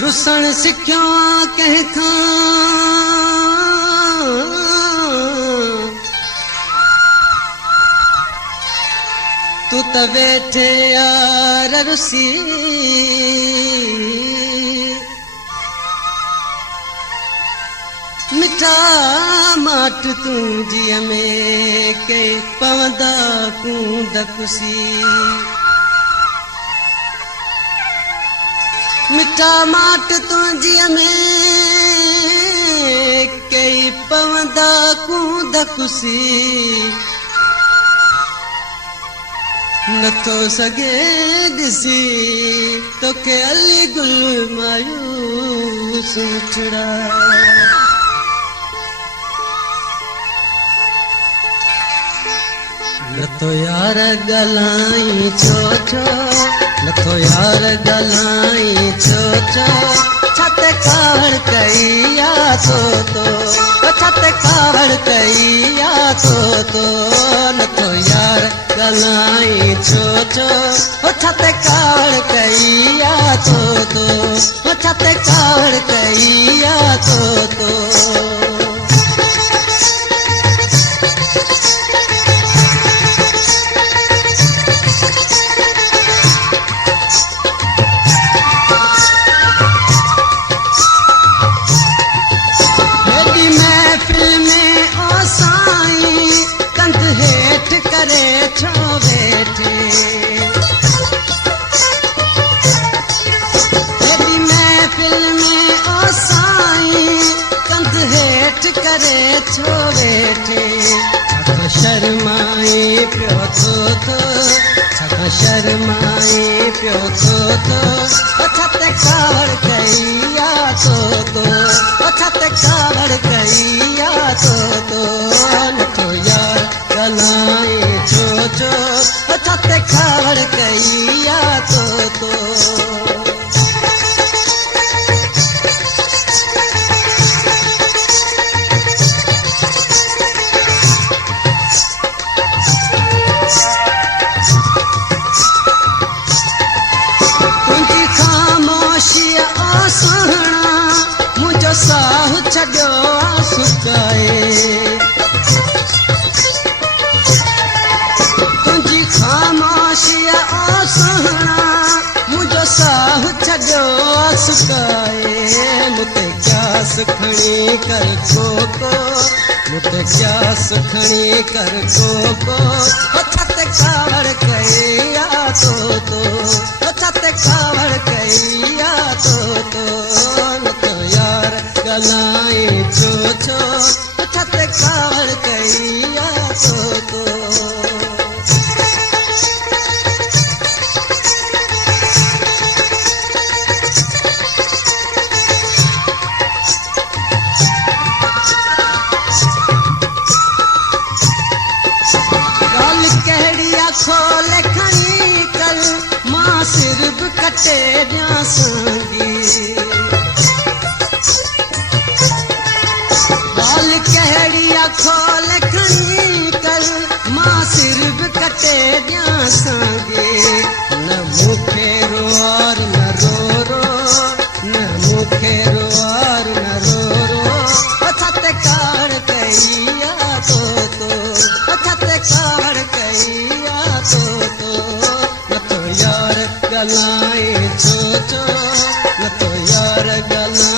रुसण सिखियो कंहिंखां तूं त वेठे यार रुसी मिठा माट तुंहिंजीअ में के पवंदा कूंद खुशी मिठा माट तुंहिंजीअ में कई पवंदा कूंद खुशी नथो सघे ॾिसी तोखे अली गुल मायूस मुठड़ा नथो यार ॻाल्हाई छो छो नथो यार ॻाल्हाई छो छो छत कावड़ कई या तो छत कावड़ कई या तो नथो यार ॻाल्हाई छो छो छत कावड़ कई या तो छत कावड़ कई या तो करे छो वेठे हेॾी महफ़िल में ओ साईं कंध हेठि करे छो वेठे छा शर्माए पियो थो छा शर्माए पियो थो छत कावड़ कई या तो छत कावड़ कई या तो नथो यार ॻाल्हाए छो छत कावड़ कई या तो तुंहिंजी ख़ामोशीअ ओ सुहिणा मुंहिंजो साहु छॾियो सुकाए खामोशीअ ओ सुहिणा मुंहिंजो साहु छॾियो सुकाए मूंते क्यास खणी कर कोको मूंते क्यास खणी कर कोको छत कावड़ कई या तो छत कावड़ कई या तो नथो यार ॻाल्हाए छो छत कावड़ कई या तो खोल खणी कर मां सिर बि कटे ॾियांसि बाल कहिड़ी आहे खोल खणी कर मां सिर बि कटे ॾियांसि न मूंखे रोआर न रो न मूंखे रोआर न रो छत कावड़ कई या तो छत कावड़ कई नथो यार ॻाल्हाए छो नथो यार ॻाल्हाए